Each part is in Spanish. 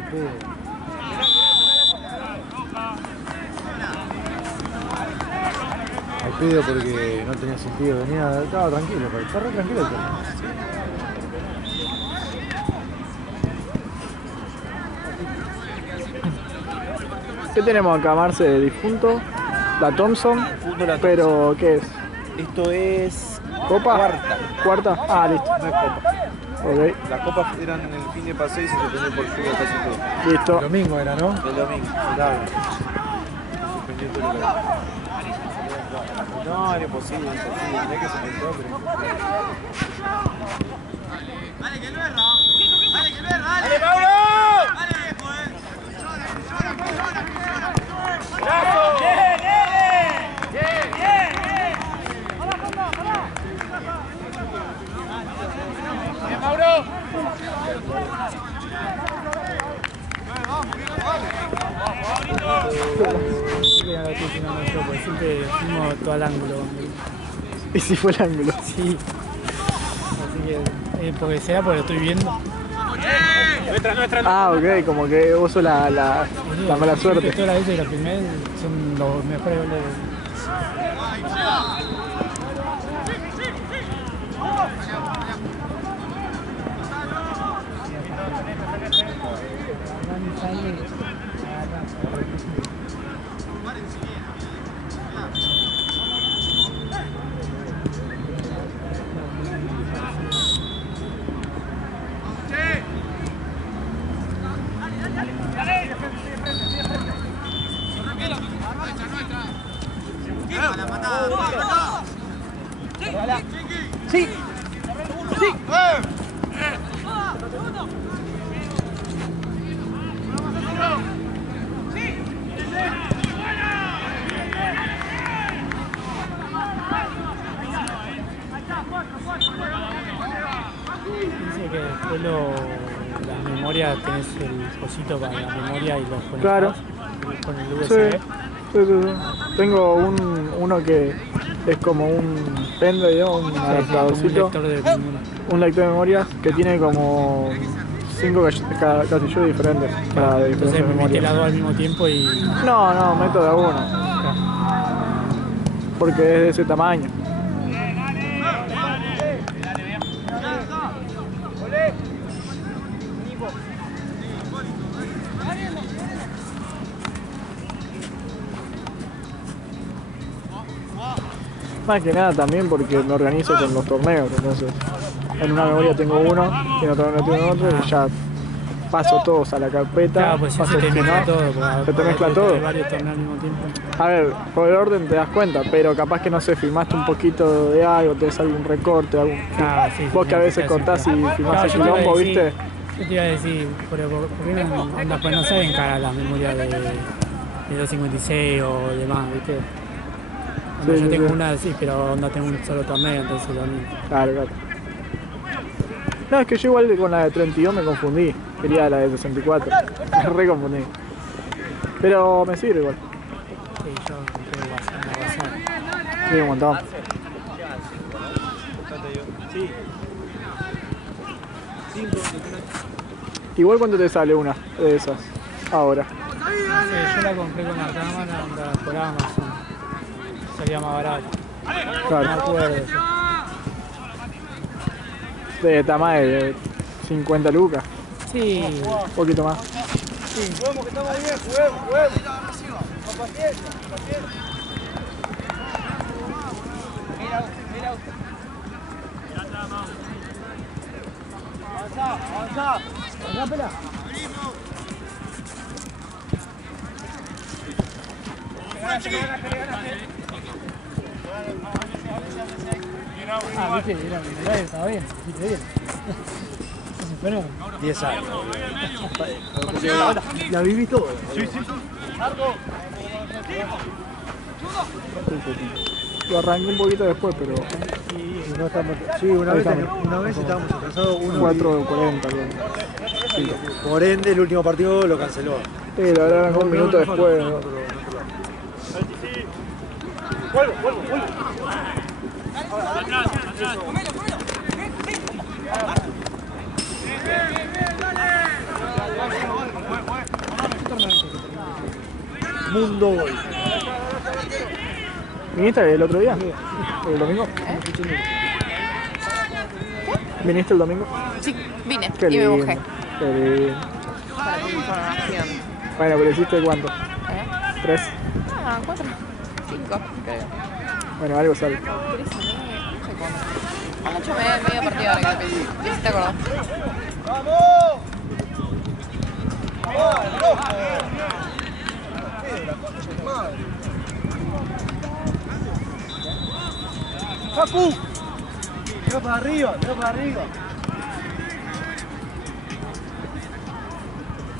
al pedo. Al pedo porque no tenía sentido, estaba tranquilo, pero está re tranquilo el torneo. ¿Qué tenemos acá, Marce? De difunto, la Thompson, pero ¿qué es? Esto es ¿Copa? ¿Cuarta? Ah, listo. No es copa. Ok, Las copas eran el fin de paseo y se suspendió por lluvia casi todo. listo. El domingo era, ¿no? El domingo, claro. Suspendió todo el año. No, era imposible, imposible. Mirá que se metió, pero... ¡Dale, que lo erra! ¡Dale, que lo erra! ¡Dale, Mauro! ¡Dale, viejo, ¡Brazo! ¡Bien, bien! ¡Bien, bien! ¡Bien, Mauro! Siempre fuimos todo al ángulo. ¿Y si fue el ángulo? Sí. Así que, porque será porque lo estoy viendo. Nuestra. Ah, ok, como que uso la mala suerte. Todas las veces que la primera son los mejores goles. Sí. Sí. Dice que después la memoria tenés el cosito para la memoria y los conectás Claro. con el Sí, USB. sí. Tengo uno que es como un pendrive, un Un adaptadorcito, lector de memoria. un lector de memoria que tiene como 5 casillos diferentes para diferentes Entonces metí memorias. las dos al mismo tiempo y No, meto de a uno, porque es de ese tamaño. Más que nada también porque me organizo con los torneos, entonces en una memoria tengo uno, en otra memoria tengo otro y ya paso todos a la carpeta, claro, pues si paso se te el mezcla final, todo. se te mezcla todo. Varios torneos al mismo tiempo. A ver, por el orden te das cuenta, pero capaz que no sé, filmaste un poquito de algo, tenés algún recorte, Claro, sí, vos que a no, veces sí, cortás y sí. filmás Claro, el yo te iba a quilombo, decir- ¿viste? Yo te iba a decir, ¿por qué no, onda, pues no saben cara la memoria de 256 o demás, ¿viste? Onda, Sí, yo sí, tengo sí. una así, pero onda tengo un solo torneo, entonces lo mismo. Claro. No, es que yo igual con la de 32 me confundí, quería la de 64, me re confundí. Pero me sirve igual, Sí, yo compré una WhatsApp. sí, un montón. Sí. Igual cuánto te sale una de esas, ahora. No sé, yo la compré con la cámara, onda, por Amazon. Salía más barato. No me Claro, acuerdo. de tamaño de 50 lucas, Sí, un poquito más. Juguemos, que estamos bien, juguemos. Con paciencia, con paciencia. Mira usted. Avanzá. Avanzá, pela. ah, viste, era, estaba bien, viste bien. Bueno, 10 años. La viví todo. Sí. Lo arranqué un poquito después, pero Y no estamos, sí, una vez estábamos atrasados 4:40. Sí. Por ende, el último partido lo canceló. Sí, lo arrancó un minuto después. ¿no? Vuelvo. Mundo Gol. ¿Viniste el otro día? ¿El domingo? ¿Viniste el domingo? Sí, vine Qué y me lindo. mojé. Qué lindo. Para tu información. Bueno, pero hiciste cuánto? ¿Eh? 3. Ah, 4, 5, creo. Bueno, algo sale. 3 y medio, no sé cuándo. Han hecho medio partido ahora que lo pensé. Sí, sí te acordás. ¡Vamos! ¡Vamos, loco! ¡Facu! Tira para arriba, tira para arriba.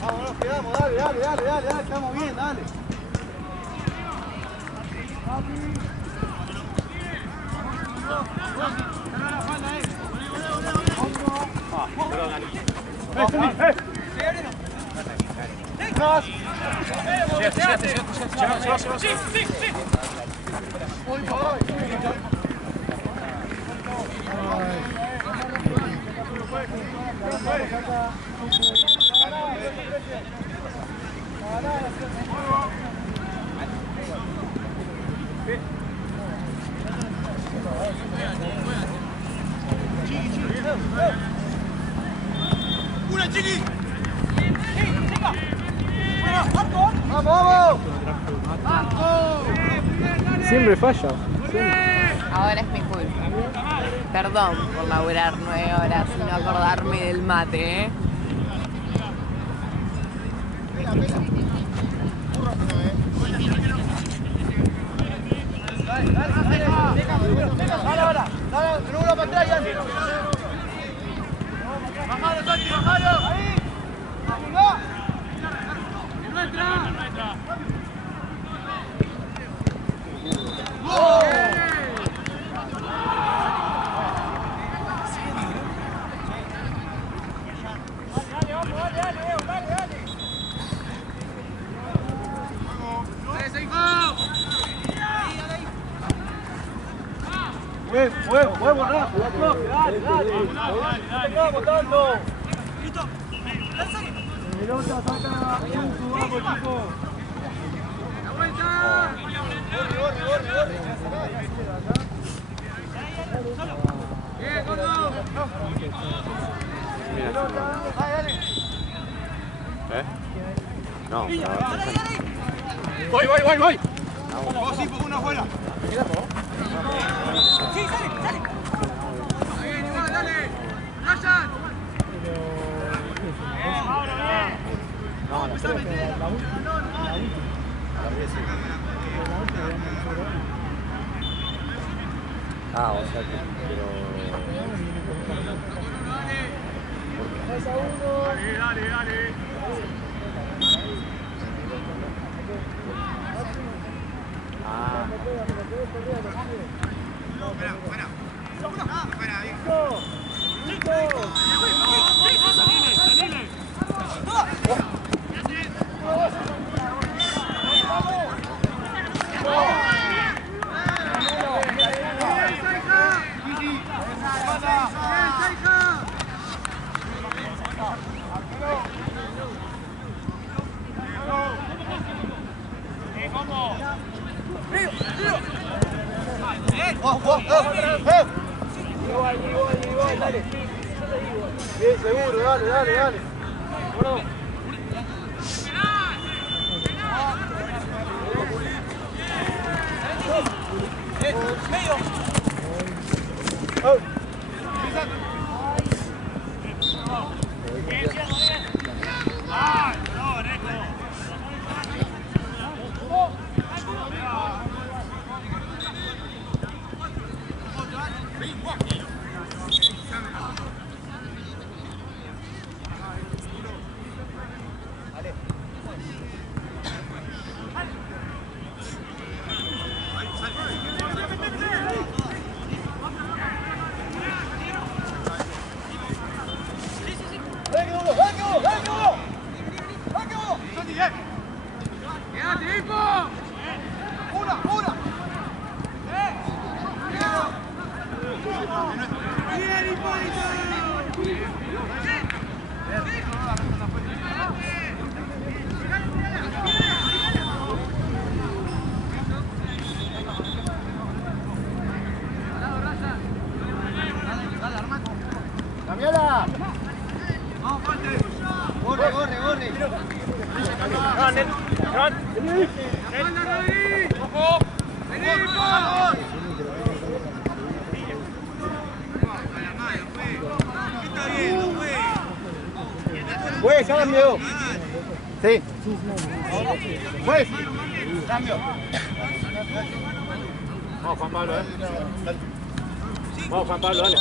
Vamos, nos quedamos, dale, estamos bien, dale. ¡Una, chiqui! ¡Vamos! Siempre falla. Ahora es mi culpa. Perdón por laburar 9 horas y no acordarme del mate, ¿eh? Dale, tenemos una pantalla. ¡Bajalo, Santi, bajalo! ¡Ahí! ¡Vamos! ¡No entra! Huevo, rápido, dale. Vamos, tanto. Pelota, saca. Vamos, chicos. ¡La vuelta! ¡Bien, gordo! No, ¡Voy! Vos sí, por una afuera. ¡Sí, sale! ¡Bien, igual, dale! ¡Ryan! Ah, o sea que, pero... Dale. Ah. Fuera, viejo. Igual, dale. Bien, seguro, dale. Bueno. Medio. Pues, cambio. Sí. Pues, cambio. Vamos, Juan Pablo, Vamos, Juan Pablo, dale.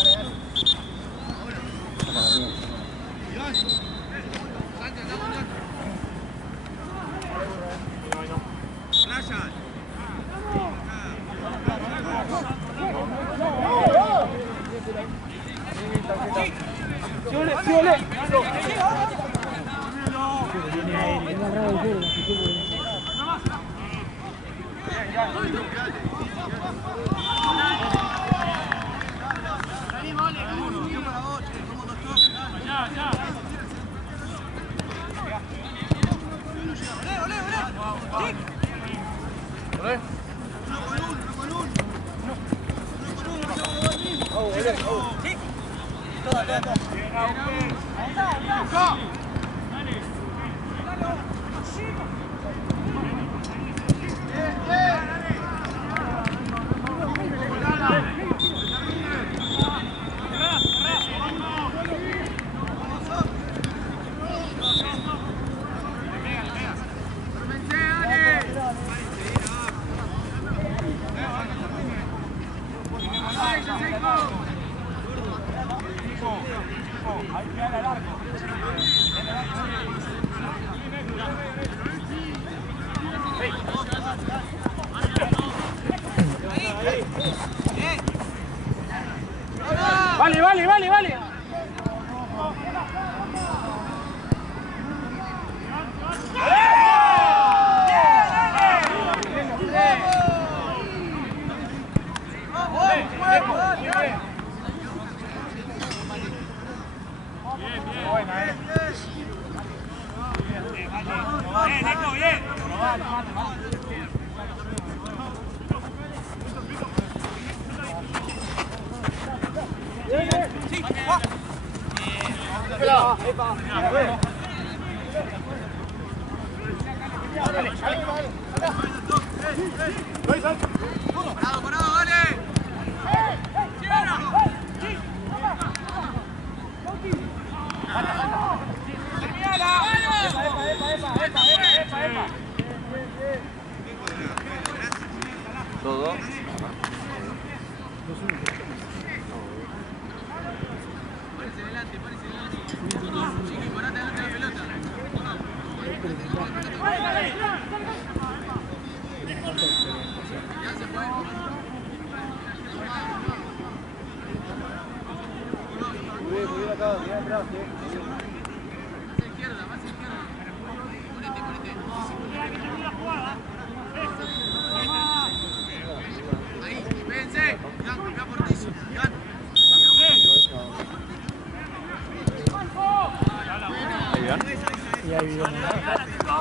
Vale. Todo.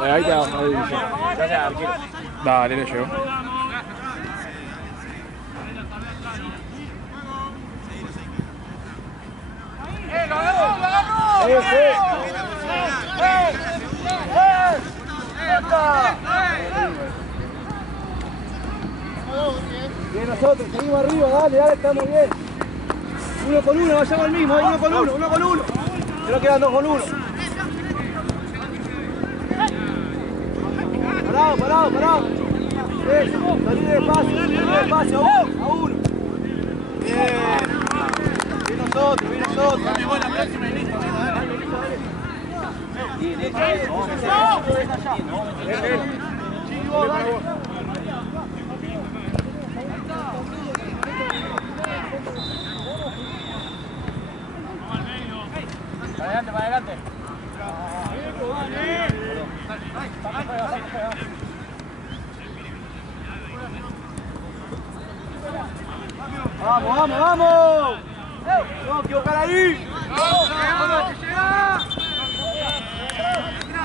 Ahí te vamos, ahí dice. Gracias, arquero. Dale, le llevo. Bien nosotros, seguimos arriba, dale, estamos bien. 1 con 1, vayamos al mismo, 1 con 1. Se nos quedan 2 con 1. Parado. Eso, salí despacio, a uno. Bien nosotros. Vamos, la próxima y listo. Para adelante. ¡Vamos! ¡No equivocar ahí!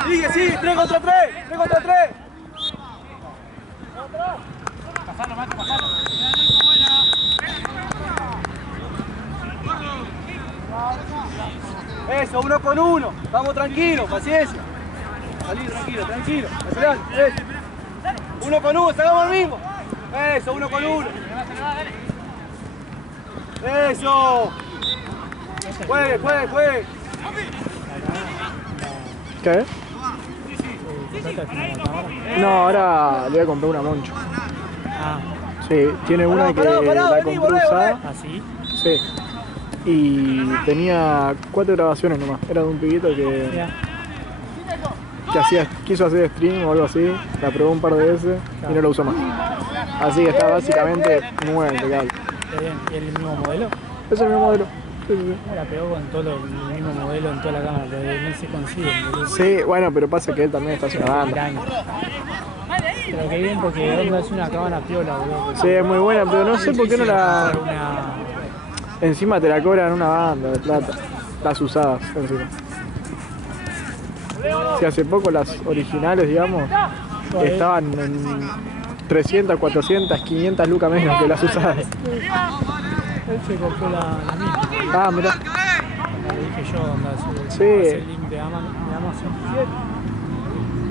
Sigue, 3 contra 3. Pasalo, Mate, pasalo. Eso, 1 con 1. Vamos tranquilos, paciencia. Salí tranquilo, tranquilo. Adelante, eso. 1 con 1, sacamos el mismo. Eso, 1 con 1. Eso. Juegue, juegue, juegue. ¿Qué? No, ahora le voy a comprar una Moncho. Ah, Sí, tiene una que la compró usada. ¿así? Sí. Y tenía 4 grabaciones nomás. Era de un pibito que quiso hacer stream o algo así. La probó un par de veces y no la usó más. Así que está básicamente nueva, impecable. Está bien. ¿Y el mismo modelo? Es el mismo modelo. Sí, sí, La pegó con todo el mismo modelo en toda la cámara, pero no se consigue. sí. Sí, bueno, pero pasa que él también está haciendo banda. Pero qué bien porque Onda es una cámara piola, boludo. Sí, es muy buena, pero no sé por qué no la... Una... Encima te la cobran una banda de plata. Las usadas, encima. Si hace poco las originales, digamos, estaban en 300, 400, 500 lucas menos que las usadas. Él se compró la misma. Ah, mirá. Le dije yo, Onda, Sí. el link de Amazon.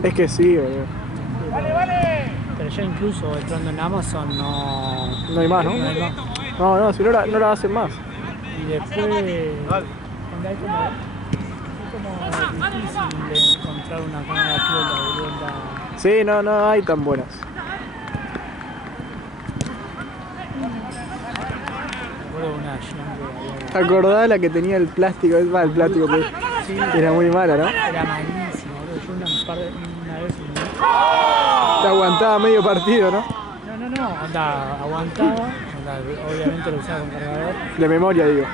Es que sí, boludo. Pero ya incluso entrando en Amazon no... No hay más, ¿no? No hay más. No, si no la hacen más. Y después, donde hay como difícil de encontrar una cámara piola, boludo. Sí, no hay tan buenas. Recuerdo una Giant ¿Te acordás la que tenía el plástico? Es más, el plástico que era muy mala, ¿no? era malísima, boludo. Yo una vez... Te aguantaba medio partido, ¿no? No, onda, aguantaba. Onda, obviamente lo usaba con cargador. De memoria, digo.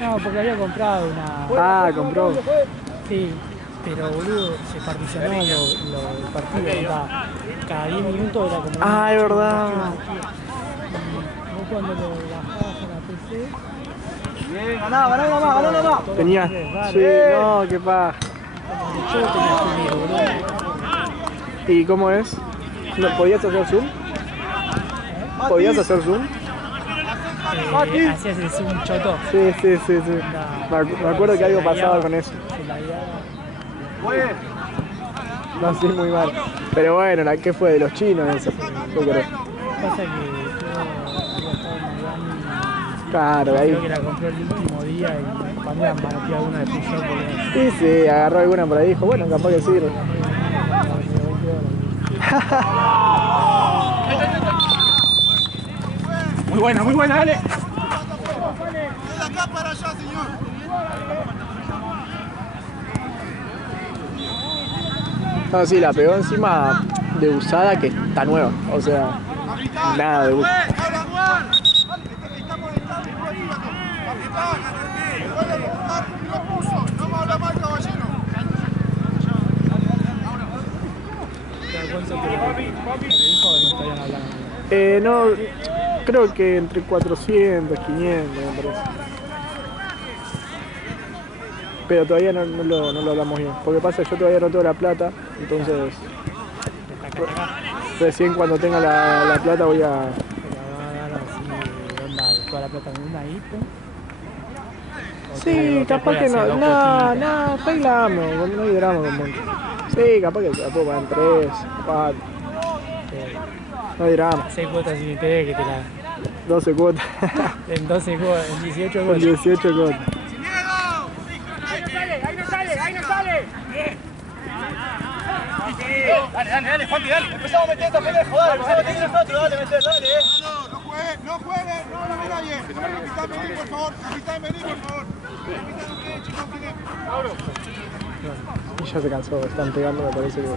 No, porque había comprado una... Ah, compró. Sí, pero boludo, se particionaba los partidos. Onda, cada 10 minutos era como... Ah, es verdad. Vos cuando lo bajabas a la PC... Bien, ganá una más. Tenía... Sí, no, qué paja. Yo tenía subido, boludo. ¿Y cómo es? ¿No podías hacer zoom? ¿Podías hacer zoom? Hacías el zoom choto. Sí. Me acuerdo que algo pasaba con eso. Muy bien. No, sí, muy mal. Pero bueno, ¿qué fue? ¿De los chinos eso? ¿Qué querés? Pasa que yo había estado en Miami. Claro, Creo ahí. que la compró el último día y para mí marateó alguna de Peugeot porque... Sí, agarró alguna por ahí y dijo, bueno, capaz que sirve. Muy buena, dale. De acá para allá, señor. No, sí, la pegó encima de usada que está nueva. O sea, nada de uso. No, creo que entre 400, 500 me parece. Pero todavía no lo hablamos bien. Porque pasa que yo todavía no tengo la plata, entonces recién cuando tenga la plata voy a... Toda la plata en una hipo. Sí, capaz que no, bailamos, no hay drama con Moncho. Sí, capaz que se la puedo pagar en 3, 4. No hay drama. 6 cuotas sin interés que te la... 12 cuotas. En 12 cuotas, en 18 Con cuotas. 18 cuotas. Ahí no sale. Dale, Juanpi, dale. Empezamos a meter esta pendejo, dale. Empezamos a meter nosotros, dale. No juegue, no la ve nadie. Capitán, vení, por favor. Capitán, ¿quién, chicos? ¿Quién es? Y ya se cansó, están pegando, me parece que...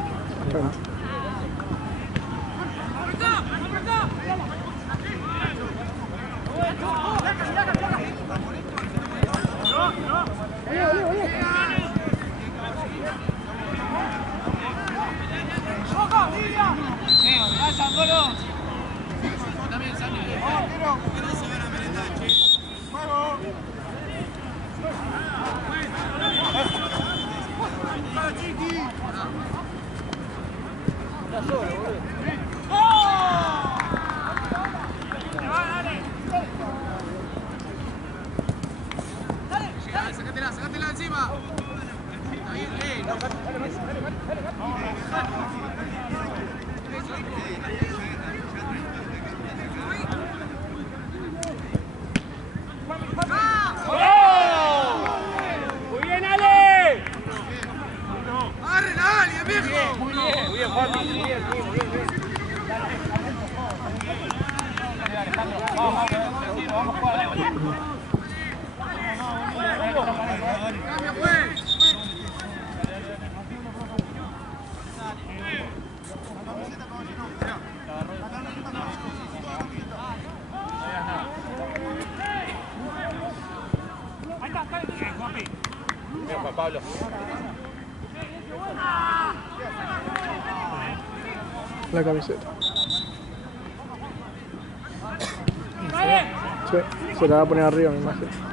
Sácatela. Muy bien, Ale. ¡Arre, alguien, viejo! Muy bien, Juan. Muy bien, muy bien. Vamos, tranquilo, vamos a jugar. ¡Cambia, pues! Bien, Juan Pablo. La camiseta. Sí, se la va a poner arriba, me imagino.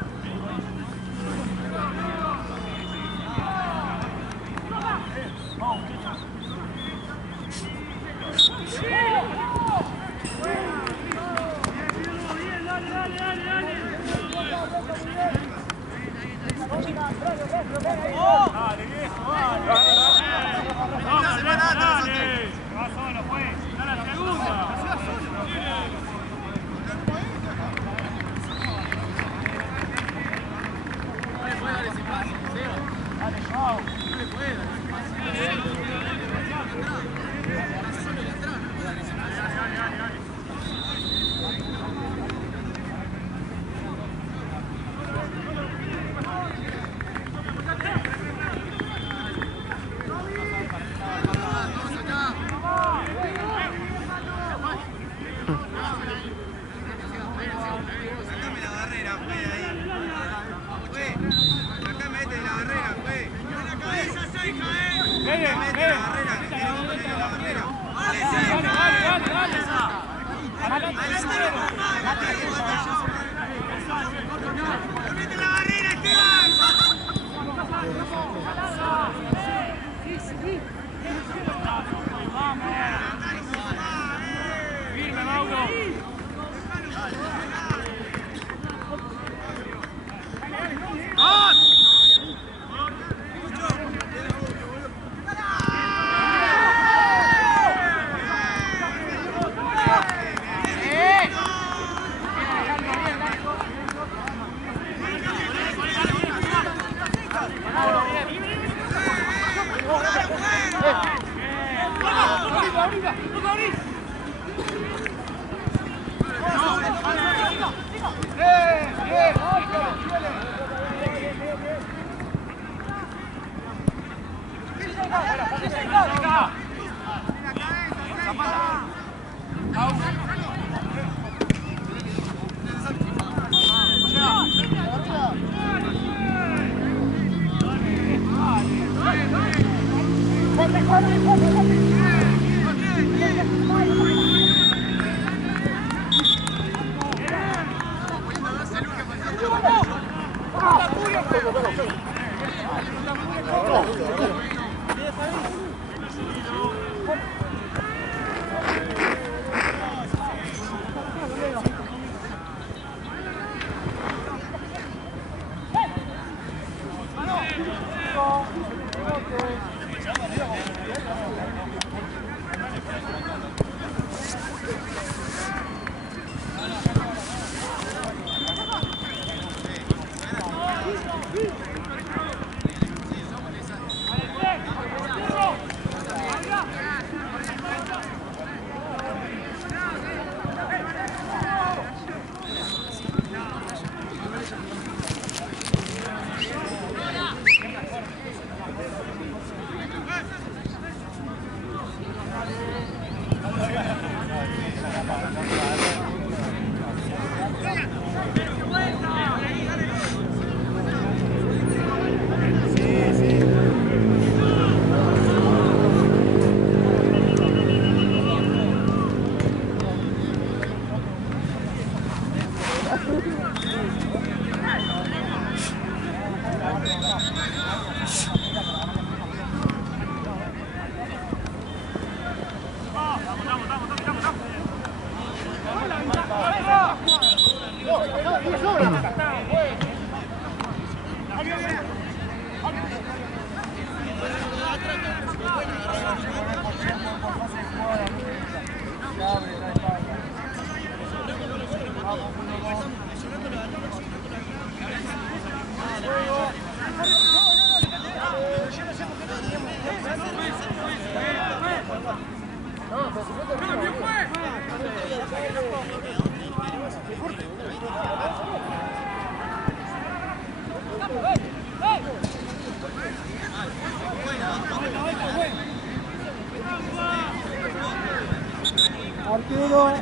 0,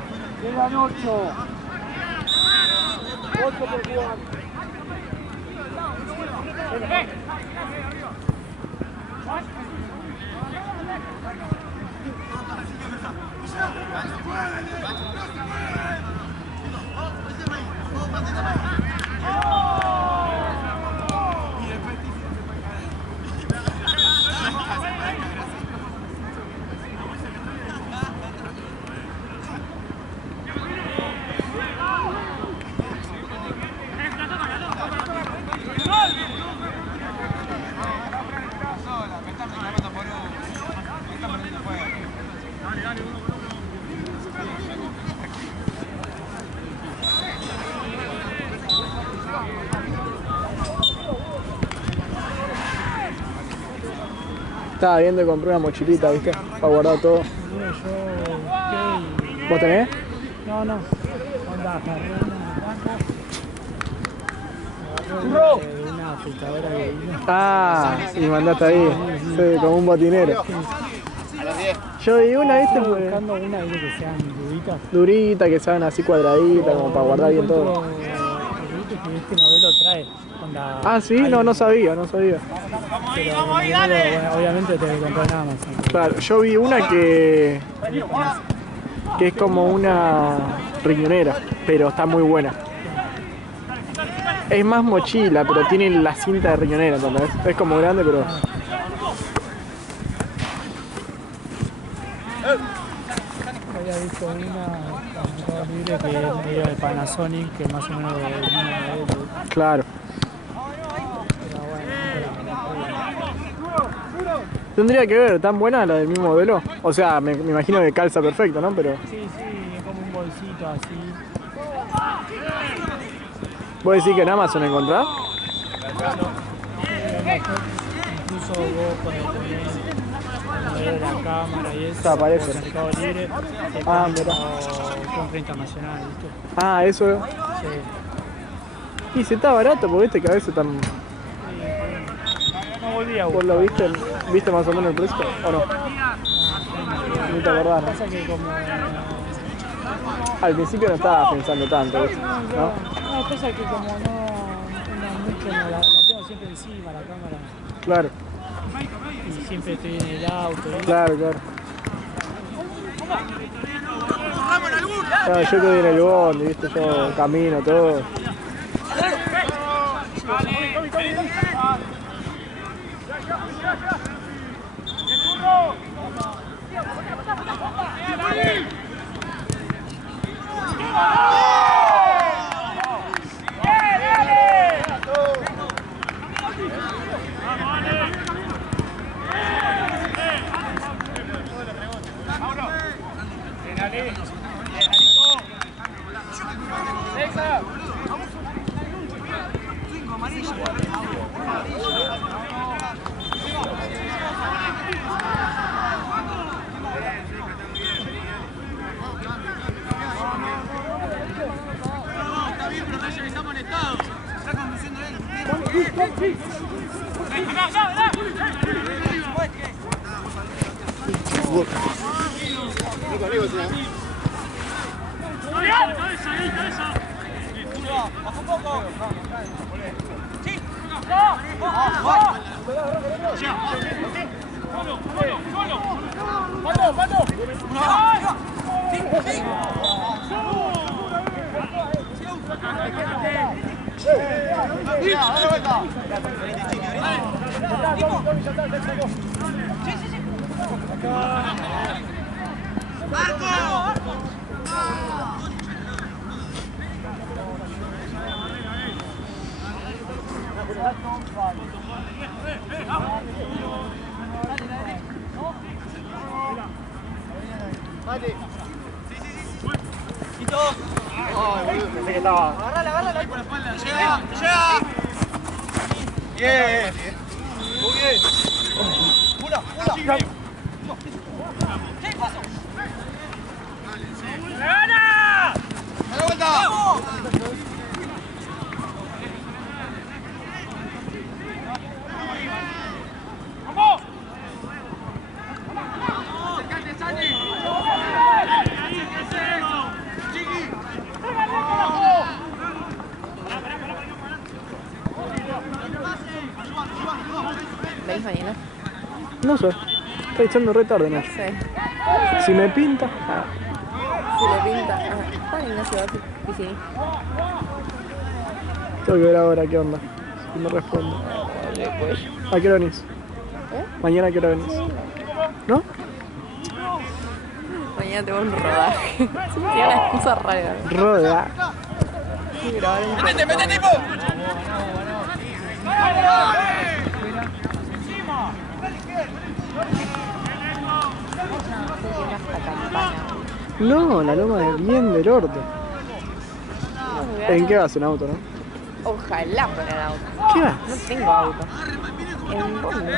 quedan 8. 8 por jugar. Estaba viendo y compré una mochilita, ¿viste? Para guardar todo. ¿Vos tenés? No, no. Onda, una afeitadora que vino. Ah, y mandaste ahí. Sí, como un botinero. Yo vi una, ¿viste? Estoy buscando una que sean duritas. Durita, que sean así cuadraditas, como para guardar bien todo. Que este modelo trae. Onda, Ah, sí, no sabía. pero bueno, obviamente te voy a comprar en Amazon. Claro, yo vi una que es como una riñonera, pero está muy buena. Es más mochila, pero tiene la cinta de riñonera, ¿entendés? Es como grande, pero... Había visto una libre que es medio de Panasonic, que más o menos del mismo modelo. Claro. Tendría que ver, ¿tan buena la del mismo modelo? O sea, me imagino que calza perfecto, ¿no? Pero... Sí, es como un bolsito así. ¿Vos decís que en Amazon encontrás? Incluso vos cuando tenés el modelo de la cámara y eso, Te aparece. por Mercado Libre, te Ah, ponen mira. como compra internacional, ¿viste? Ah, eso... Sí. Y si está barato, porque viste que a veces tan... No volví a ¿Vos buscar. lo viste? ¿Viste más o menos el precio? ¿O no? Ni te acordás, ¿no? Pasa que como... Al principio no estaba pensando tanto, ¿viste? ¿no? No, pasa que como no mucho, la tengo siempre encima, la cámara. Claro, Y siempre estoy en el auto. ¿viste? claro. Claro, yo estoy en el bondi, ¿viste? Yo camino, todo. Pensé que estaba... Agárrala ahí por la espalda. Llega. Bien. Muy bien. Una. ¿Qué pasó? ¡Gana! ¡Da la vuelta! ¡Vamos! ¡Acércate, Santi! No sé. Está diciendo re tarde, No Nacho. sé. Si me pinta. Si le pinta. Juan Ignacio Bassi. Y sí. Tengo que ver ahora qué onda. Si me responde. ¿A qué hora venís? Mañana a qué hora venís. ¿No? Mañana tengo un rodaje. Tiene una excusa rara. Roda. Sí, grabar un ¡Métete, métete, tipo! No, la loma de bien del orto. ¿En qué vas? En auto, no? Ojalá fuera auto. ¿Qué vas? No tengo auto. En Bondi.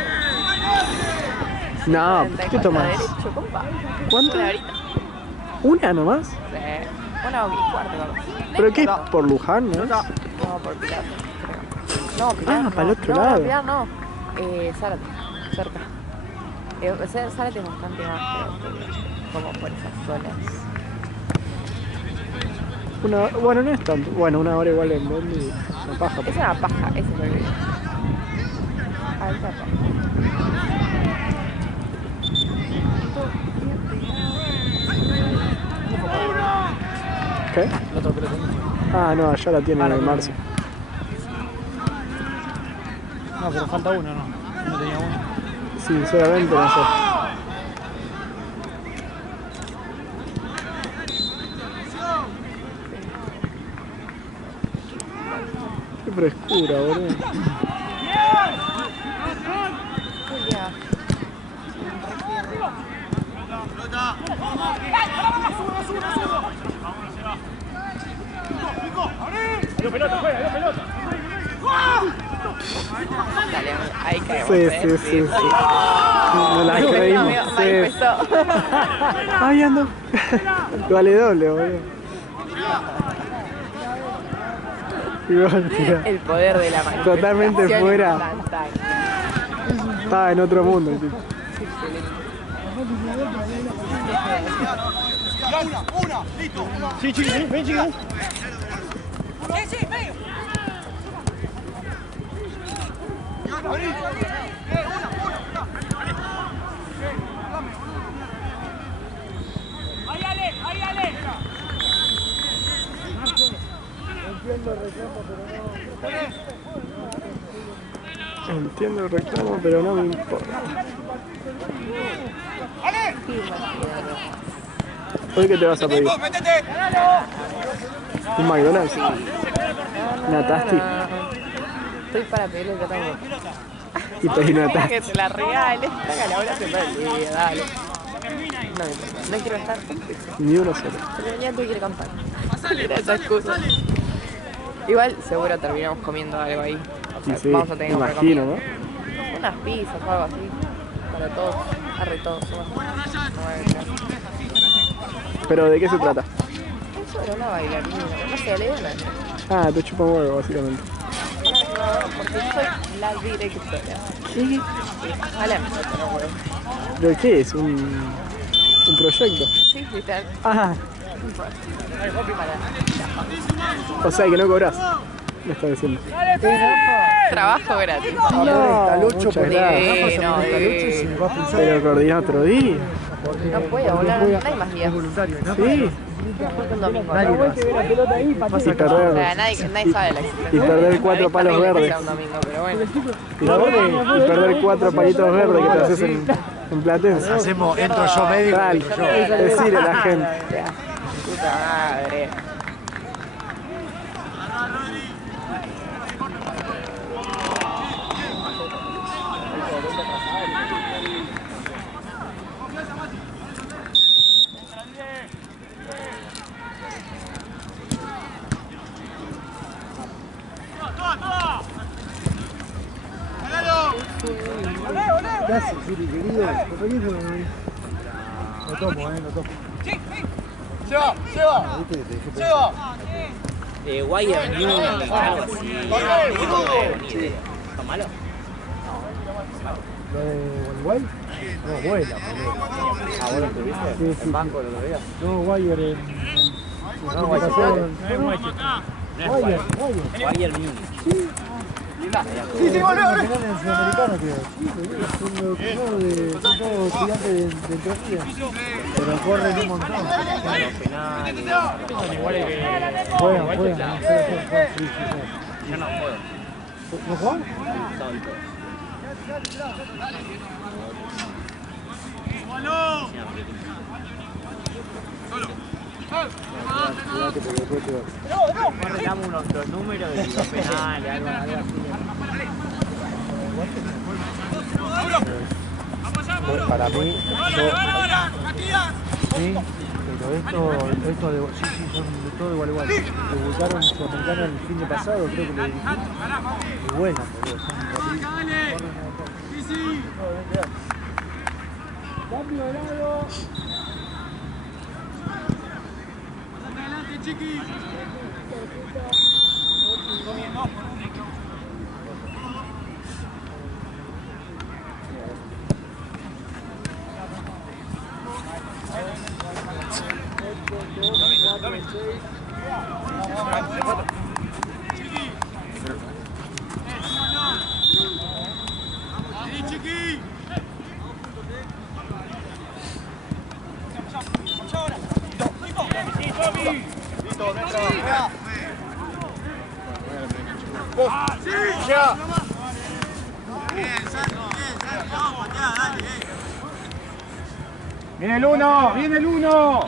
No, ¿qué tomas? Derecho, compa. ¿Cuánto? Una horita. ¿Una nomás? Sí. Una y cuarto, capaz. ¿Pero qué es? ¿Por Luján, no? No, por Pilar. No, Pilar. Ah, no. para el otro no, lado. Pilar no. Zárate, cerca. Zárate es bastante más, como por esas zonas. Bueno, no es tanto. Bueno, una hora igual en Bondi. Una paja. Es una paja, ese es lo que digo. Alta paja. ¿Qué? Ah, no, ya la tienen en marzo. No, pero falta uno, ¿no? No tenía uno. Sinceramente no sé. Qué frescura, boludo. Ya. Dale, ahí caemos. Sí. Me la creímos. Sí. Ahí ando. Vale doble, boludo. Igual, tira. El poder de la mano. Totalmente fuera. Estaba en otro mundo el tipo. Una, listo. Sí, chiquitín, ven, chiquitín. Sí, medio. Ahí, Ale. Entiendo el reclamo, pero no me importa. ¿Hoy qué te vas a pedir? ¡Métete! ¿Un McDonald's? ¿Una Tasty? Estoy para pedirle que tengo. Y pedí una Tasty. Que te la regales. Traga la hora, se va el día, dale. No quiero estar. Ni uno solo. Pero ya tú quieres cantar. Era esa excusa. Igual seguro terminamos comiendo algo ahí. O sea, Sí, vamos a tener que comprar imagino, comida. ¿no? Unas pizzas o algo así. Para todos. Arre todos. ¿Pero de qué se trata? Eso era una bailarina. No sé, le digo una. Ah, te chupa un huevo, básicamente. Porque yo soy la directora. ¿Qué? Vale, no huevo. ¿Pero qué es? ¿Un proyecto? Sí, literal. Ah, o sea que no cobras. Me está diciendo. Trabajo gratis. No, muchas gracias. No, Pero coordina otro día. no puedo volar. No hay más días. Sí. Un domingo. Y O perder, sea, nadie sabe la existencia. y perder 4 palos Es terrible que verdes. sea un domingo, pero bueno. Y perder 4 palitos verdes que te haces en Platense. Hacemos, entro yo médico. Dale, decirle a la gente. Puta madre. ¿Qué haces, Siri, querido? Lo tomo, lo tomo. Seba. ¿Viste? Te dejé pensar. Wire New, algo así. ¿Está malo? ¿Lo de Guay? No, vuela, boludo. Ah, ¿vos lo tuviste? Sí, sí. ¿En banco lo veías? No, Wire en... No, Wire. Wire New. Wire. Wire New. Sí, sí, volvé, volvé. En el sudamericano quedó. Son todos gigantes de entropía. Pero corren un montón. Juegan. Sí. Yo no puedo. ¿No juegan? Cuidate porque después te va. Arreglamos los números de los penales, algo así. Para mí, sí, pero esto de, sí, son de todo igual. Debutaron Sudamericano el fin de pasado, creo que le dirigieron. Y bueno, boludo, son cambio de lado. Adelante, chiqui. Chiqui. Viene el uno, viene el uno.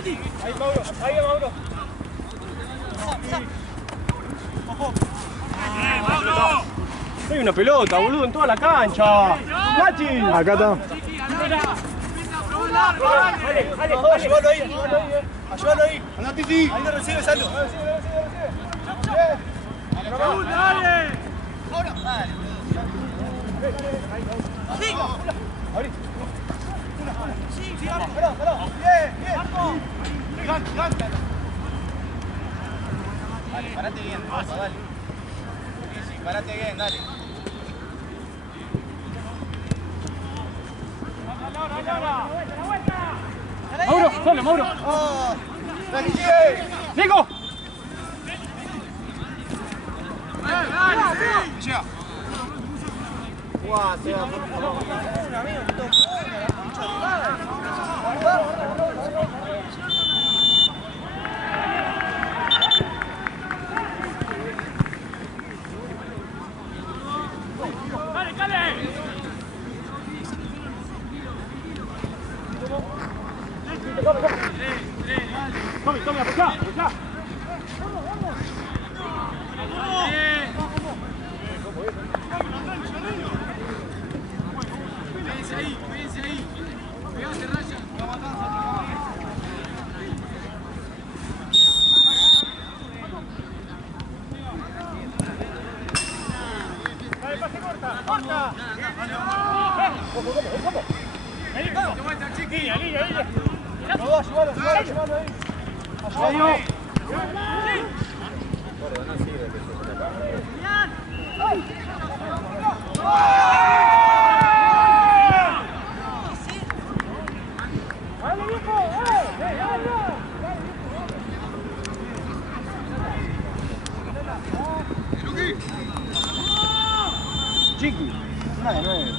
Sí. Hijo. Hay una pelota, boludo, en toda la cancha. ¡Nachi! Acá está. Ayúdalo ahí. Andate, sí. Ahí lo recibe, Salo. ¡Dale! Ahora, dale. Sí. Sí, vamos. Bien. Gigante. Dale, parate bien, Rafa, dale. Sí, parate bien, dale. Mauro, solo, Mauro. ¡Nico! Tome, apoyá. Vénse ahí. Chiqui, una de 9.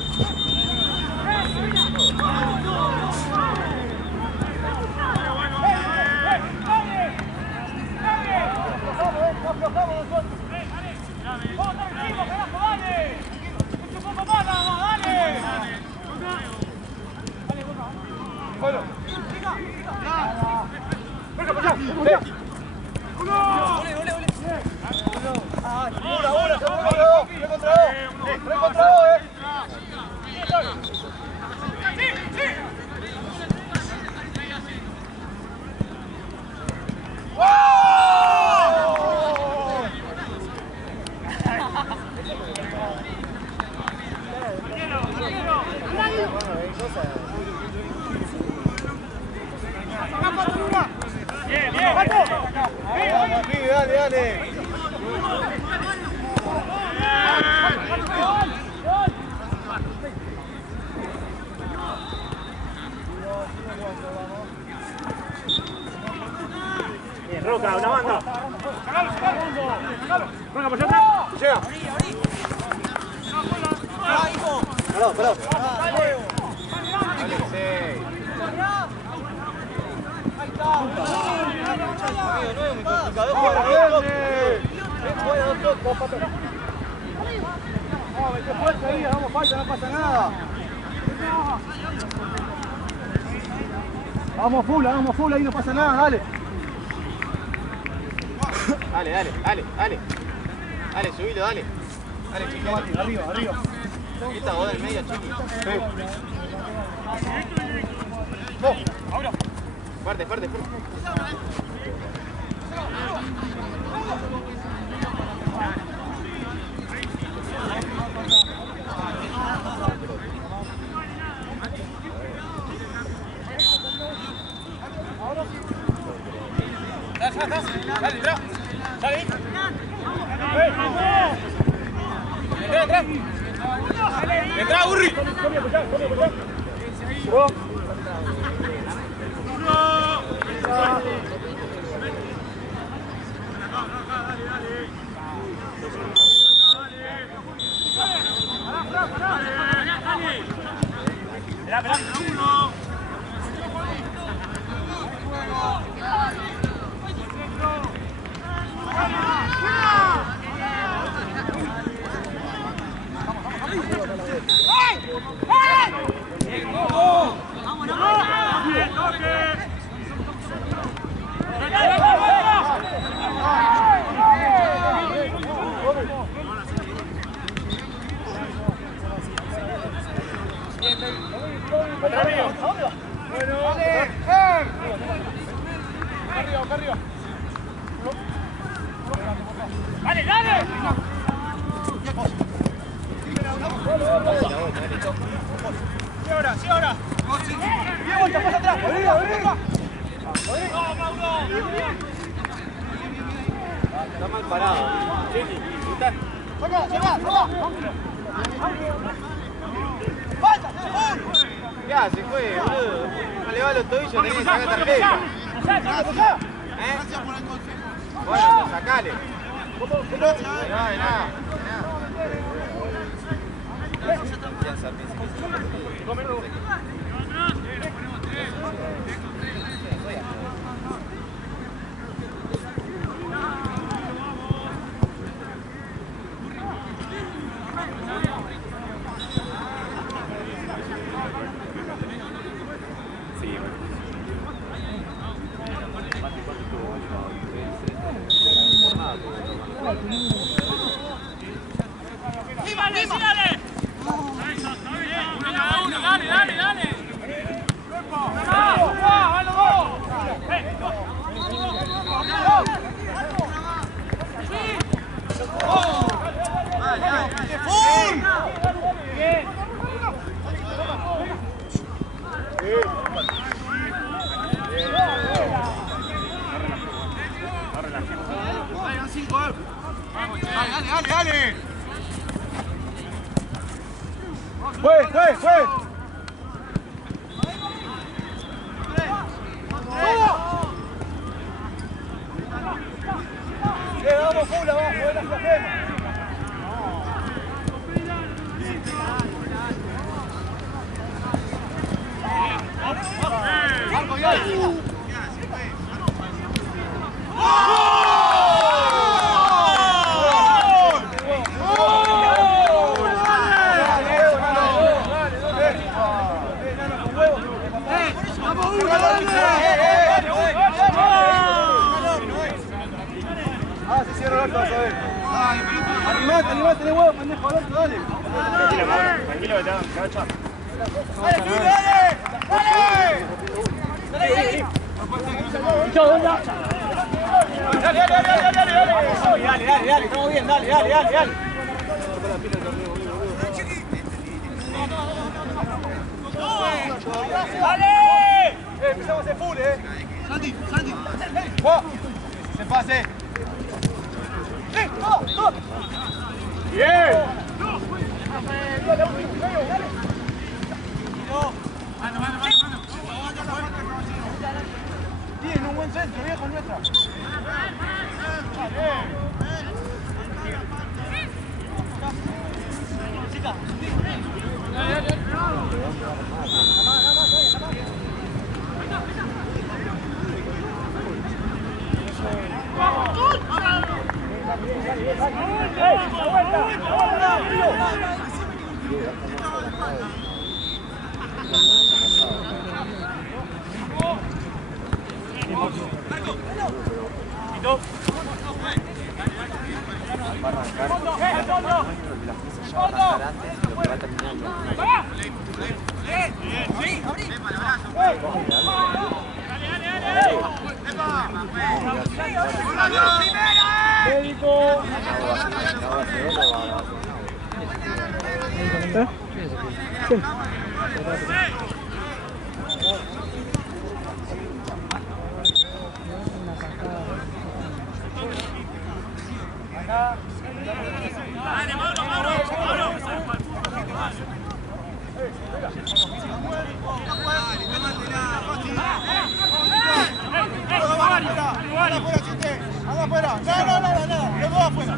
Roca, una banda. Roca, por allá. Llega. Parado. Hagamos falta, no pasa nada. Vamos full, ahí no pasa nada, dale. Dale, subilo, dale. Dale, chiquito. Arriba. Quita vos del medio, chiqui. Fuerte. ¡Entra, Burri! Sí, ahora. Bien, vuelta, pasa atrás. Está mal parado. Chiqui, está. Saca. Ya, se fue, boludo. No le va a los tobillos, tenés que sacar tarjeta. Gracias por el consejo. Bueno, sacale. De nada. relajemos. Traigan 5 euros. Dale, dale. ¡Fue! Vamos, Fula, vamos, buena flojema. Marco, ya. Se cierra el arco, vas a ver. Animate, tenés huevo, pendejo, al arco, dale. Tranquilo, que te hagan cacha. Dale, estamos bien, dale. Empezamos a hacer full, Santi. Se pase. Bien. Tiene un buen centro, viejo, nuestra. Va a arrancar. Las piezas ya van a arrancar antes y lo que va a terminar Médico. ¿Quién? Anda afuera. Nada. Los dos afuera.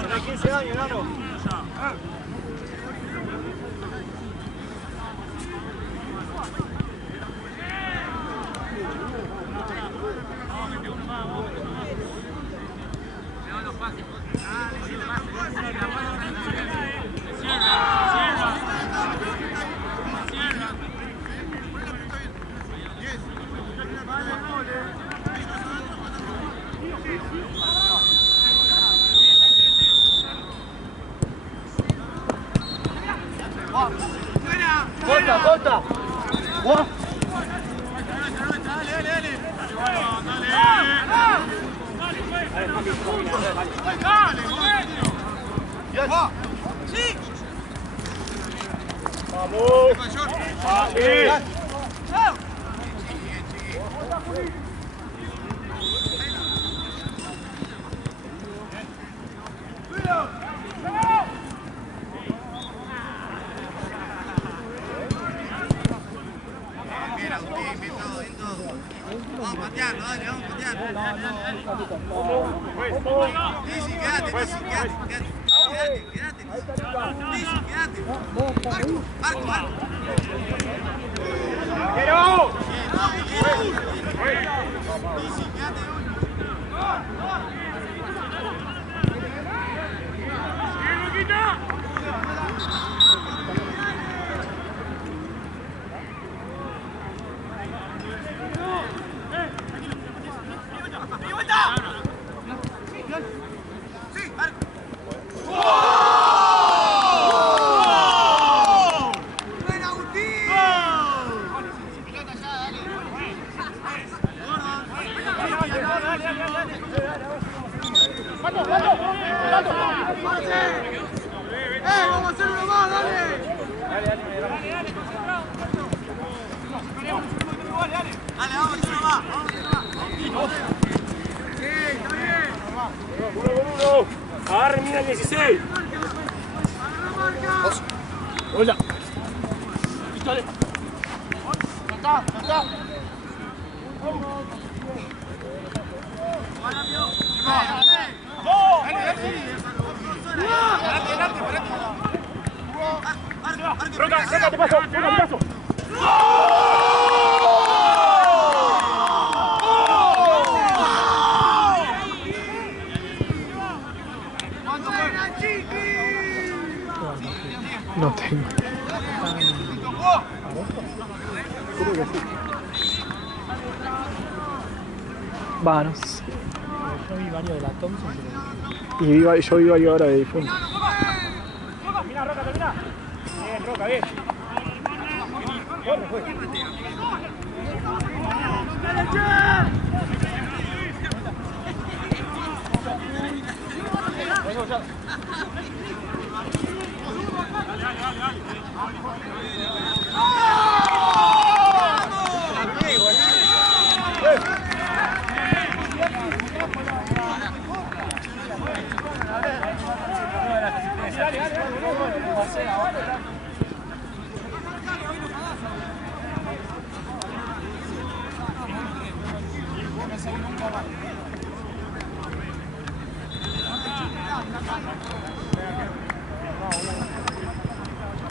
Tiene 15 años, Nano. Corta. ¡Guau! ¡Sí! ¡Vamos! Vamos a patearlo, dale, vamos a patearlo. Lisi, quédate. Lisi, quédate. Marco. ¡Pero! Lisi, quédate. Dale. Vamos a hacer uno más, dale. Dale, vamos a hacer uno más. Sí, está bien. 1 Agarre, mira el 16. Hola. Dale. Está. Roca, te paso, te paso. No tengo. Creo que sí. Va, no sé. Yo vi varios de la Thompson, Y yo vi varios ahora de difunto. Termina, Roca, termina. Bien, Roca, bien. Corre, juega. Dale,